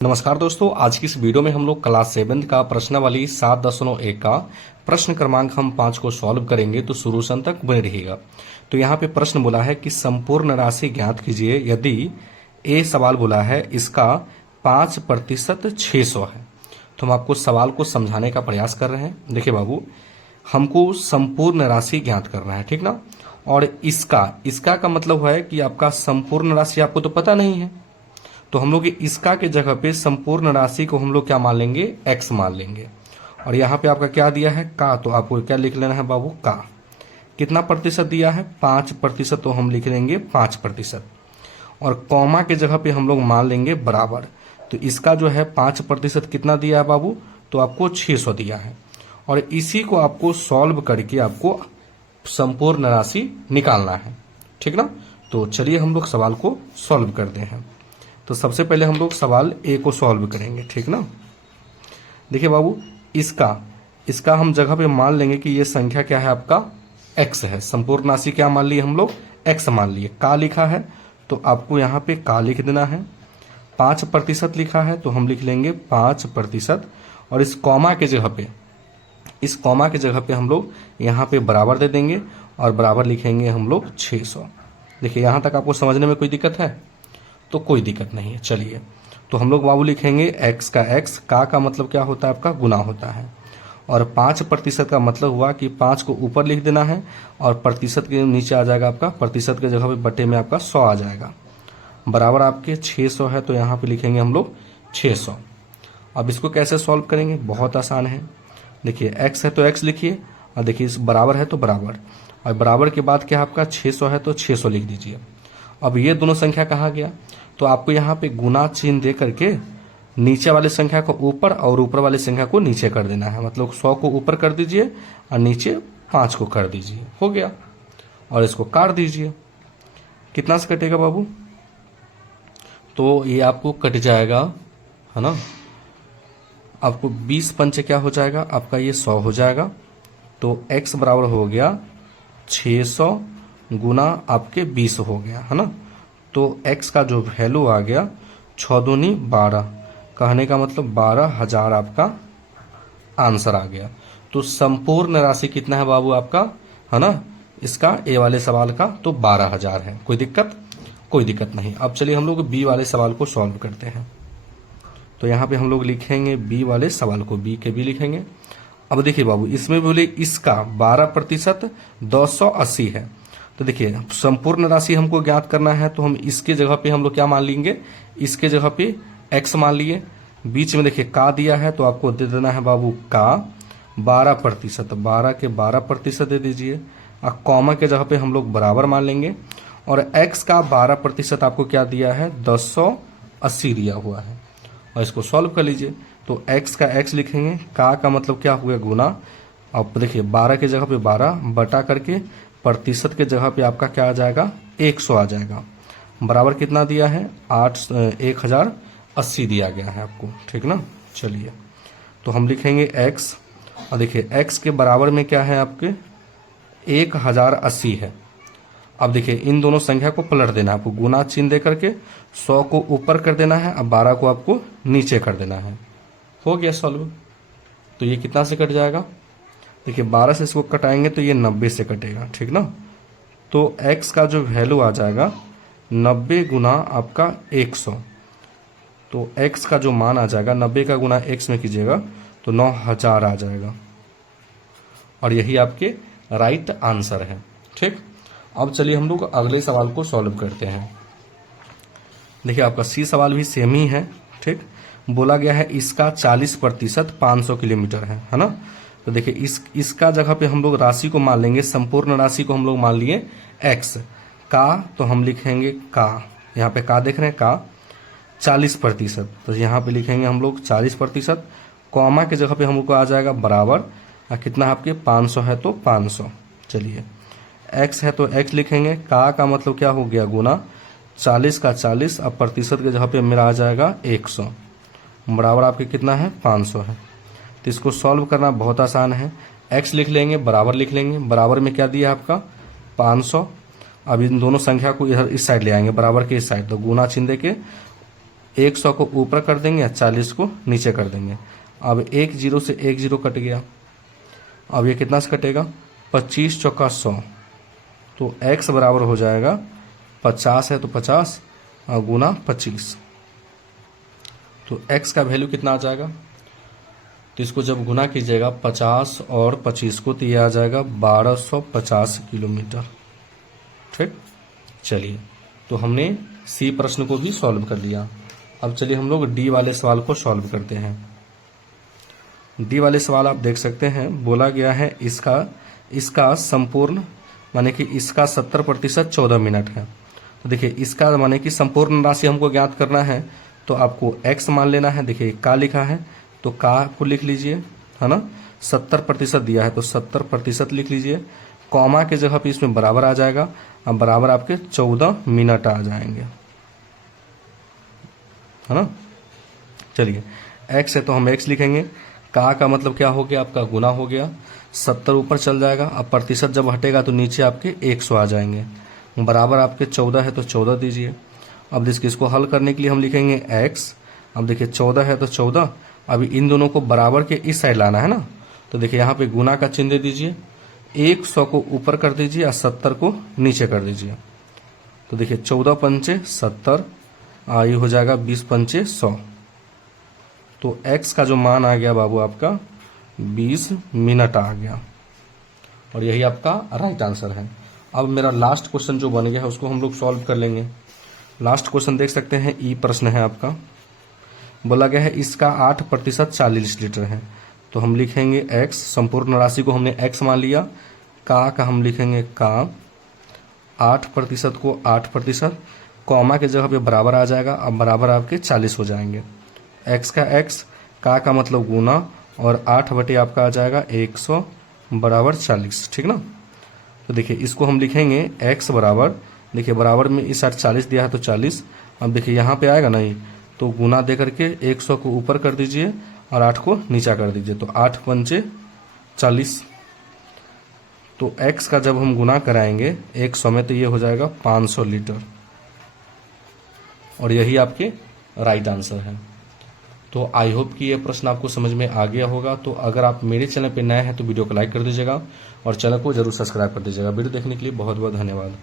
नमस्कार दोस्तों, आज की इस वीडियो में हम लोग क्लास 7 का प्रश्नावली 7.1 का प्रश्न क्रमांक हम 5 को सॉल्व करेंगे। तो शुरू से अंत तक बने रहिएगा। तो यहाँ पे प्रश्न बोला है कि संपूर्ण राशि ज्ञात कीजिए यदि ए सवाल बोला है इसका 5% 600 है। तो हम आपको सवाल को समझाने का प्रयास कर रहे हैं। देखिए बाबू, हमको संपूर्ण राशि ज्ञात करना है, ठीक ना। और इसका का मतलब है कि आपका संपूर्ण राशि आपको तो पता नहीं है, तो हम लोग इसका के जगह पे संपूर्ण राशि को हम लोग क्या मान लेंगे, x मान लेंगे। और यहाँ पे आपका क्या दिया है, का, तो आपको क्या लिख लेना है बाबू, का। कितना प्रतिशत दिया है, 5%, तो हम लिख लेंगे 5%। और कॉमा के जगह पे हम लोग मान लेंगे बराबर। तो इसका जो है 5% कितना दिया है बाबू, तो आपको 600 दिया है। और इसी को आपको सॉल्व करके आपको संपूर्ण राशि निकालना है, ठीक ना। तो चलिए हम लोग सवाल को सॉल्व करते हैं। तो सबसे पहले हम लोग सवाल ए को सॉल्व करेंगे, ठीक ना। देखिए बाबू, इसका हम जगह पे मान लेंगे कि ये संख्या क्या है, आपका x है। संपूर्ण राशि क्या मान लिए हम लोग, x मान लिए। का लिखा है तो आपको यहाँ पे का लिख देना है। 5% लिखा है तो हम लिख लेंगे 5%। और इस कॉमा के जगह पे हम लोग यहाँ पे बराबर दे देंगे और बराबर लिखेंगे हम लोग 600। देखिए यहाँ तक आपको समझने में कोई दिक्कत है, तो कोई दिक्कत नहीं है। चलिए, तो हम लोग बाबू लिखेंगे x का x, का मतलब क्या होता है आपका, गुना होता है। और 5% का मतलब हुआ कि 5 को ऊपर लिख देना है और प्रतिशत के नीचे आ जाएगा आपका, प्रतिशत के जगह पे बटे में आपका 100 आ जाएगा। बराबर आपके 600 है तो यहाँ पे लिखेंगे हम लोग 600। अब इसको कैसे सॉल्व करेंगे, बहुत आसान है। देखिए x है तो x लिखिए, और देखिए इस बराबर है तो बराबर, और बराबर के बाद क्या आपका 600 है तो 600 लिख दीजिए। अब ये दोनों संख्या कहाँ गया, तो आपको यहाँ पे गुना चिन्ह दे करके नीचे वाले संख्या को ऊपर और ऊपर वाले संख्या को नीचे कर देना है। मतलब 100 को ऊपर कर दीजिए और नीचे 5 को कर दीजिए, हो गया। और इसको काट दीजिए, कितना से कटेगा बाबू, तो ये आपको कट जाएगा, है ना। आपको 20 पंचे क्या हो जाएगा आपका, ये 100 हो जाएगा। तो x बराबर हो गया 600 गुना आपके 20 हो गया, है ना। तो x का जो वैल्यू आ गया 6 दूनी 12, कहने का मतलब 12,000 आपका आंसर आ गया। तो संपूर्ण राशि कितना है बाबू आपका, है ना, इसका ए वाले सवाल का तो 12,000 है। कोई दिक्कत नहीं। अब चलिए हम लोग बी वाले सवाल को सॉल्व करते हैं। तो यहाँ पे हम लोग लिखेंगे बी वाले सवाल को, बी के बी लिखेंगे। अब देखिए बाबू, इसमें बोले इसका 12% 280 है। तो देखिए संपूर्ण राशि हमको ज्ञात करना है, तो हम इसके जगह पे हम लोग क्या मान लेंगे, इसके जगह पे x मान लिए। बीच में देखिए का दिया है तो आपको दे देना है बाबू का 12%, 12 के 12% दे दीजिए। और कॉमा के जगह पे हम लोग बराबर मान लेंगे। और x का 12% आपको क्या दिया है, 280 दिया हुआ है। और इसको सॉल्व कर लीजिए। तो x का x लिखेंगे, का मतलब क्या हुआ, गुना। अब देखिए 12 के जगह पे 12 बटा करके प्रतिशत के जगह पे आपका क्या आ जाएगा, 100 आ जाएगा। बराबर कितना दिया है, 1080 दिया गया है आपको, ठीक ना। चलिए, तो हम लिखेंगे x, और देखिए x के बराबर में क्या है आपके 1080 है। अब देखिए इन दोनों संख्या को पलट देना है आपको, गुना चिन्ह दे करके 100 को ऊपर कर देना है, अब 12 को आपको नीचे कर देना है। हो गया सॉल्व। तो ये कितना से कट जाएगा, देखिए 12 से इसको कटाएंगे तो ये 90 से कटेगा, ठीक ना। तो x का जो वैल्यू आ जाएगा 90 गुना आपका 100। तो x का जो मान आ जाएगा 90 का गुना x में कीजिएगा तो 9,000 आ जाएगा। और यही आपके राइट आंसर है, ठीक। अब चलिए हम लोग अगले सवाल को सॉल्व करते हैं। देखिए आपका सी सवाल भी सेम ही है, ठीक। बोला गया है इसका 40% 500 किलोमीटर है ना। तो देखिए इसका जगह पे हम लोग राशि को मान लेंगे, संपूर्ण राशि को हम लोग मान लिए x का, तो हम लिखेंगे का, यहाँ पे का देख रहे हैं का 40%, तो यहाँ पे लिखेंगे हम लोग 40%। कॉमा के जगह पे हमको आ जाएगा बराबर, कितना आपके 500 है तो 500। चलिए x है तो x लिखेंगे, का मतलब क्या हो गया, गुना। 40 का 40, अब प्रतिशत के जगह पे मेरा आ जाएगा 100, बराबर आपके कितना है, 500 है। तो इसको सॉल्व करना बहुत आसान है। x लिख लेंगे, बराबर लिख लेंगे, बराबर में क्या दिया आपका 500। अब इन दोनों संख्या को इधर इस साइड ले आएंगे, बराबर के इस साइड, तो गुना चिन्ह दे के 100 को ऊपर कर देंगे, 40 को नीचे कर देंगे। अब 1 0 से 1 0 कट गया। अब ये कितना से कटेगा, 25 चौका 100, तो x बराबर हो जाएगा 50 है तो 50 गुना 25, तो x का वैल्यू कितना आ जाएगा, तो इसको जब गुना कीजिएगा 50 और 25 को, तो ये आ जाएगा 1250 किलोमीटर। ठीक, चलिए तो हमने सी प्रश्न को भी सॉल्व कर लिया। अब चलिए हम लोग डी वाले सवाल को सॉल्व करते हैं। डी वाले सवाल आप देख सकते हैं, बोला गया है इसका संपूर्ण माने कि इसका 70% 14 मिनट है। तो देखिए इसका माने कि संपूर्ण राशि हमको ज्ञात करना है, तो आपको x मान लेना है। देखिए का लिखा है तो का को लिख लीजिए, है ना। 70% दिया है तो 70% लिख लीजिए, कॉमा के जगह पे इसमें बराबर आ जाएगा। अब बराबर आपके 14 मिनट आ जाएंगे, है ना। चलिए x है तो हम x लिखेंगे, का मतलब क्या हो गया, आपका गुना हो गया, 70 ऊपर चल जाएगा। अब प्रतिशत जब हटेगा तो नीचे आपके 100 आ जाएंगे, बराबर आपके 14 है तो 14 दीजिए। अब इसको हल करने के लिए हम लिखेंगे x। अब देखिए 14 है तो 14, अभी इन दोनों को बराबर के इस साइड लाना है ना, तो देखिए यहाँ पे गुना का चिन्ह दे दीजिए, 100 को ऊपर कर दीजिए और 70 को नीचे कर दीजिए। तो देखिए 14 पंचे 70, ये हो जाएगा 20 पंचे 100, तो x का जो मान आ गया बाबू आपका 20 मिनट आ गया, और यही आपका राइट आंसर है। अब मेरा लास्ट क्वेश्चन जो बन गया है उसको हम लोग सॉल्व कर लेंगे। लास्ट क्वेश्चन देख सकते हैं, ई प्रश्न है आपका। बोला गया है इसका 8% 40 लीटर है, तो हम लिखेंगे x, संपूर्ण राशि को हमने x मान लिया, का हम लिखेंगे का, 8% को 8%, कॉमा के जगह पे बराबर आ जाएगा। अब बराबर आपके 40 हो जाएंगे, x का x, का मतलब गुना, और 8 बटे आपका आ जाएगा 100 बराबर 40। ठीक ना। तो देखिए इसको हम लिखेंगे x बराबर, देखिए बराबर में इस साइड 40 दिया है तो 40, अब देखिए यहाँ पे आएगा नहीं तो गुना दे करके 100 को ऊपर कर दीजिए और 8 को नीचा कर दीजिए, तो 8 पंचे 40, तो x का जब हम गुना कराएंगे 100 में तो ये हो जाएगा 500 लीटर, और यही आपके राइट आंसर है। तो आई होप कि ये प्रश्न आपको समझ में आ गया होगा। तो अगर आप मेरे चैनल पे नए हैं तो वीडियो को लाइक कर दीजिएगा और चैनल को जरूर सब्सक्राइब कर दीजिएगा। वीडियो देखने के लिए बहुत बहुत धन्यवाद।